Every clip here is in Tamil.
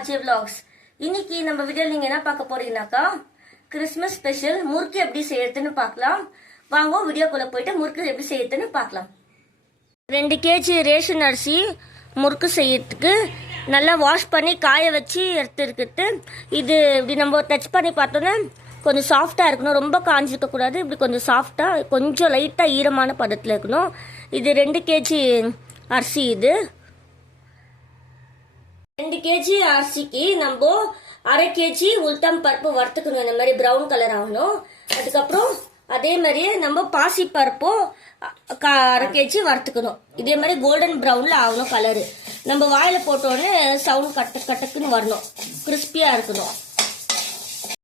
RJ vlogs. இன்னைக்கு நம்ம வீடியோல நீங்க என்ன பார்க்க போறீங்கன்னாக்கா கிறிஸ்மஸ் ஸ்பெஷல் முறுக்கு எப்படி செய்யறதுன்னு பார்க்கலாம். வாங்க வீடியோக்குள்ள போயிட்டு முறுக்கு எப்படி செய்யறதுன்னு பார்க்கலாம். 2 kg ரேஷன் அரிசி முறுக்கு செய்யறதுக்கு நல்லா வாஷ் பண்ணி காய வச்சு எடுத்துருக்கிட்டு இது இப்படி நம்ம டச் பண்ணி பார்த்தோன்னா கொஞ்சம் சாஃப்டாக இருக்கணும், ரொம்ப காஞ்சிருக்க கூடாது. இப்படி கொஞ்சம் சாஃப்டாக கொஞ்சம் லைட்டாக ஈரமான பதத்தில் இருக்கணும். இது 2 kg அரிசி. இது 2 kg அரிசிக்கு நம்ம 1/2 kg உளுத்தம் பருப்பு வறுத்துக்கணும். இந்த மாதிரி ப்ரௌன் கலர் ஆகணும். அதுக்கப்புறம் அதே மாதிரியே நம்ம பாசி பருப்பும் 1/2 kg வறுத்துக்கணும். இதே மாதிரி கோல்டன் ப்ரௌன்ல ஆகணும் கலரு. நம்ம வாயில போட்டோடனே சவுண்ட் கட்டக்குன்னு வரணும், கிறிஸ்பியா இருக்கணும்.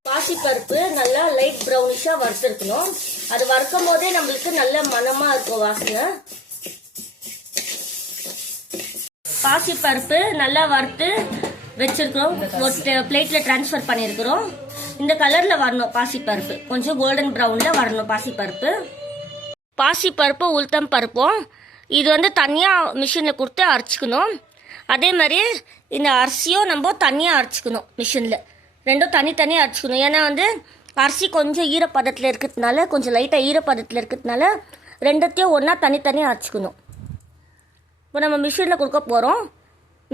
பாசி பருப்பு நல்லா லைட் ப்ரௌனிஷா வறுத்துருக்கணும். அது வறுக்கும் போதே நம்மளுக்கு நல்ல மனமா இருக்கும் வாசனை. பாசி பருப்பு நல்லா வறுத்து வச்சிருக்கிறோம், ஒரு பிளேட்ல டிரான்ஸ்ஃபர் பண்ணிருக்கிறோம். இந்த கலர்ல வரணும் பாசி பருப்பு, கொஞ்சம் கோல்டன் ப்ரௌன்ல வரணும் பாசி பருப்பு. பாசி பருப்பு உளுத்தம் பருப்பும் இது தனியா மிஷின்ல கொடுத்து அரைச்சிக்கணும். அதே மாதிரி இந்த அரிசியும் நம்ம தனியா அரைச்சிக்கணும், மிஷின்ல ரெண்டும் தனித்தனியாக அரைச்சிக்கணும். ஏன்னா அரிசி கொஞ்சம் ஈரப்பதத்தில் இருக்கிறதுனால, கொஞ்சம் லைட்டாக ஈரப்பதத்தில் இருக்கிறதுனால ரெண்டத்தையும் ஒன்றா தனித்தனியாக அரைச்சிக்கணும். இப்போ நம்ம மிஷினில் கொடுக்க போகிறோம்.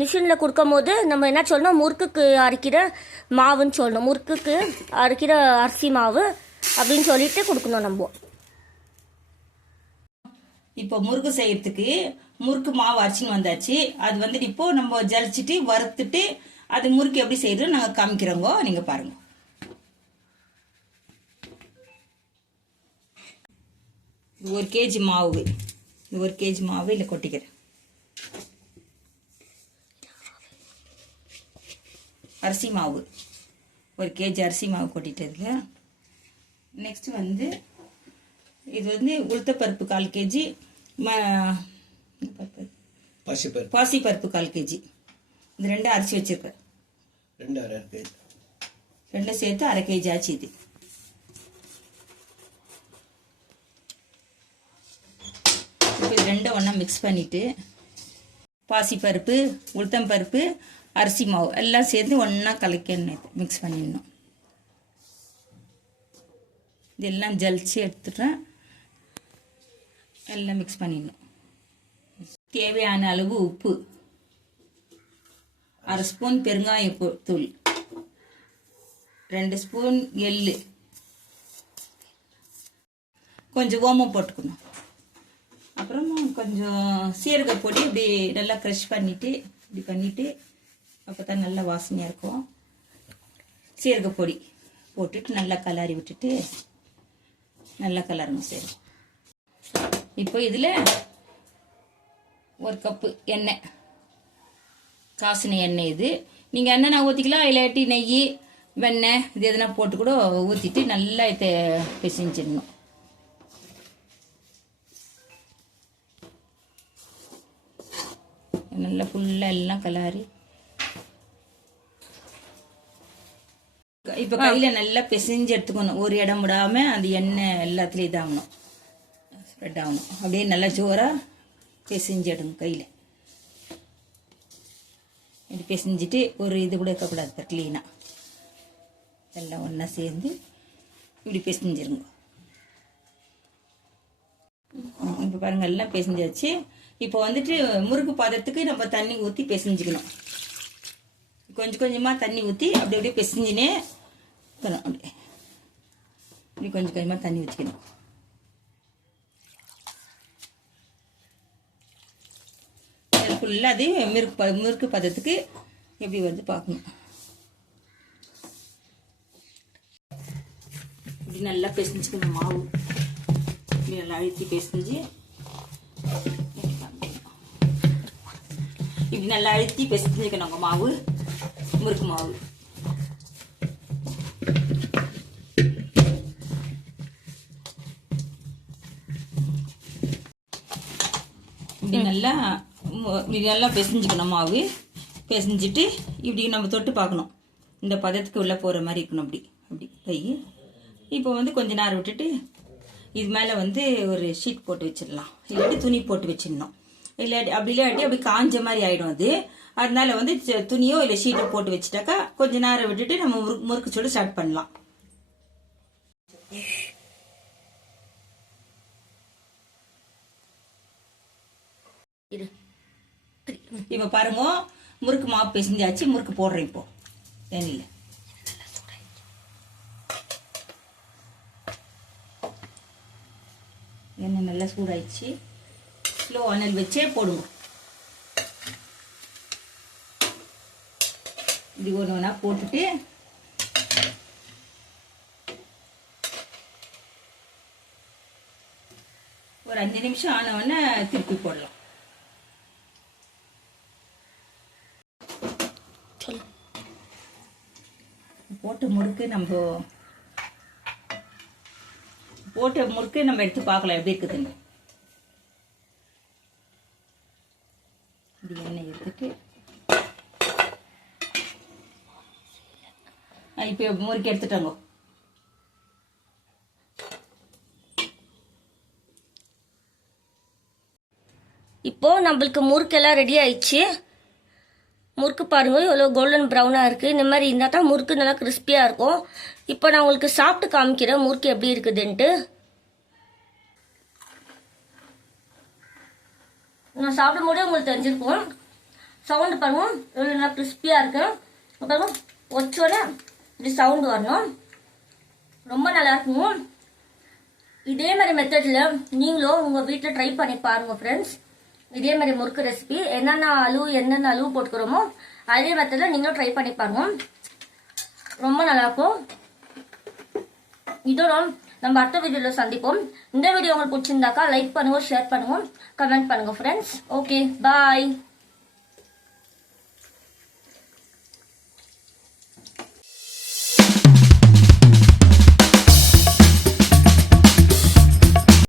மிஷினில் கொடுக்கும் போது நம்ம என்ன சொல்லணும், முறுக்குக்கு அரைக்கிற மாவுன்னு சொல்லணும். முறுக்குக்கு அரைக்கிற அரிசி மாவு அப்படின்னு சொல்லிட்டு கொடுக்கணும் நம்ம. இப்போ முறுக்கு செய்யறதுக்கு முறுக்கு மாவு அரைச்சின்னு வந்தாச்சு. அது இப்போ நம்ம ஜலிச்சிட்டு வறுத்துட்டு அது முறுக்கு எப்படி செய்யறது நாங்கள் காமிக்கிறோங்க, நீங்க பாருங்க. இது 1 kg மாவு, இது 1 kg மாவு இல்லை கொட்டிக்கிறேன். அரிசி மாவு 1 kg அரிசி மாவு கொட்டிட்டு இருக்கு. நெக்ஸ்ட் இது உளுத்தப்பருப்பு 1/4 kg, பாசி பருப்பு 1/4 kg. இந்த 2 அரிசி வச்சிருக்கேன், 2 சேர்த்து 1/2 kg ஆச்சு. இது இப்போ இது 2 ஒன்றா மிக்ஸ் பண்ணிட்டு பாசி பருப்பு உளுத்தம் பருப்பு அரிசி மாவு எல்லாம் சேர்த்து ஒன்றா கலக்கணும், மிக்ஸ் பண்ணிடணும். இதெல்லாம் ஜலிச்சு எடுத்துட்டேன், எல்லாம் மிக்ஸ் பண்ணிடணும். தேவையான அளவு உப்பு, 1/2 ஸ்பூன் பெருங்காய தூள், 2 ஸ்பூன் எள்ளு, கொஞ்சம் ஓமம் போட்டுக்கணும். அப்புறமா கொஞ்சம் சீரக பொடி இப்படி நல்லா க்ரஷ் பண்ணிட்டு இப்படி பண்ணிட்டு அப்போ தான் நல்லா வாசனையாக இருக்கும். சீரக பொடி போட்டுட்டு நல்லா கலரி விட்டுட்டு நல்லா கலரணும். சரி, இப்போ இதில் 1 கப்பு எண்ணெய், காசின எண்ணெய். இது நீங்கள் எண்ணெய் ஊற்றிக்கலாம், இல்லாட்டி நெய் வெண்ணெய் இது எதனா போட்டு கூட ஊற்றிட்டு நல்லா இதை பிசைஞ்சிடணும். நல்லா ஃபுல்லாக எல்லாம் கலாரி இப்போ கையில் நல்லா பிசைஞ்சு எடுத்துக்கணும். ஒரு இடம் விடாமல் அந்த எண்ணெய் எல்லாத்துலேயும் இதாகணும், ஸ்ப்ரெட் ஆகணும். அப்படியே நல்லா ஜோராக பிசைஞ்சு எடுங்க கையில். இப்படி பிசைஞ்சிட்டு ஒரு இது கூட இருக்கக்கூடாது, க்ளீனாக எல்லாம் ஒன்றா சேர்ந்து இப்படி பிசைஞ்சிருங்க. இப்போ பாருங்கள் எல்லாம் பிசைஞ்சாச்சு. இப்போ முறுக்கு பாத்திரத்துக்கு நம்ம தண்ணி ஊற்றி பிசைஞ்சிக்கணும். கொஞ்சம் கொஞ்சமாக தண்ணி ஊற்றி அப்படி அப்படியே பிசைஞ்சினே அப்படியே இப்படி கொஞ்சம் கொஞ்சமாக தண்ணி ஊற்றிக்கணும். ஃபுல்லாக அது முறுக்கு பதத்துக்கு எப்படி வருது பார்க்கணும். இப்படி நல்லா பிசைஞ்சுக்கணும் மாவு. இப்படி நல்லா அழுத்தி பிசைஞ்சு இப்படி நல்லா அழுத்தி பிசைஞ்சுக்கணுங்க மாவு, முறுக்கு மாவு. இப்படி நல்லா பிசைஞ்சுக்கணும் மாவு. பிசைஞ்சிட்டு இப்படி நம்ம தொட்டு பார்க்கணும், இந்த பதத்துக்கு உள்ள போகிற மாதிரி இருக்கணும். அப்படி அப்படி கை. இப்போ கொஞ்ச நேரம் விட்டுட்டு இது மேலே ஒரு ஷீட் போட்டு வச்சிடலாம், இல்லாட்டி துணி போட்டு வச்சிடணும். இல்லாட்டி அப்படி இல்லாட்டி அப்படி காஞ்ச மாதிரி ஆயிடும் அது. அதனால வந்து துணியோ இல்லை ஷீட்டோ போட்டு வச்சுட்டாக்கா கொஞ்ச நேரம் விட்டுட்டு நம்ம முறுக்கு சுட ஸ்டார்ட் பண்ணலாம். இரு. இப்போ பாருங்க, முறுக்கு மாவு பிசைஞ்சாச்சு. முறுக்கு போடுறேன் இப்போ எண்ணெயில். எண்ணெய் நல்லா சூடாயிடுச்சு. ஸ்லோ அனல் வச்சே போடுங்க. இது ஒன்று ஒன்றா போட்டுட்டு ஒரு 5 நிமிஷம் ஆனவொடனே திருப்பி போடலாம். போட்ட முறுக்கு நம்ம எடுத்து பார்க்கலாம் எப்படி இருக்குதுன்னு. இது எண்ணெய் எடுத்துட்டு இப்போ முறுக்கு எடுத்துட்டாங்க. இப்போ நம்மளுக்கு முறுக்கெல்லாம் ரெடி ஆயிடுச்சு. முறுக்கு பாருங்க எவ்வளோ கோல்டன் ப்ரௌனாக இருக்குது. இந்த மாதிரி இருந்தால் தான் முறுக்கு நல்லா கிறிஸ்பியாக இருக்கும். இப்போ நான் உங்களுக்கு சாப்பிட்டு காமிக்கிறேன் முறுக்கு எப்படி இருக்குதுன்ட்டு. நான் சாப்பிடும் போதே உங்களுக்கு தெரிஞ்சிருக்கும். சவுண்டு பாருங்க எவ்வளோ நல்லா கிறிஸ்பியாக இருக்கு. பாருங்க ஒச்சோட இப்படி சவுண்டு வரணும். ரொம்ப நல்லா இருக்கும். இதே மாதிரி மெத்தடில் நீங்களும் உங்கள் வீட்டில் ட்ரை பண்ணி பாருங்கள் ஃப்ரெண்ட்ஸ். இதே மாதிரி முறுக்கு ரெசிபி என்னென்ன அளவு போட்டுக்கிறோமோ அதே மெத்தடில் நீங்களும் ட்ரை பண்ணி பாருங்க. ரொம்ப நல்லாயிருக்கும். இதோட நம்ம அடுத்த வீடியோவில் சந்திப்போம். இந்த வீடியோ உங்களுக்கு பிடிச்சிருந்தாக்கா லைக் பண்ணுங்க, ஷேர் பண்ணுங்க, கமெண்ட் பண்ணுங்க ஃப்ரெண்ட்ஸ். Okay bye.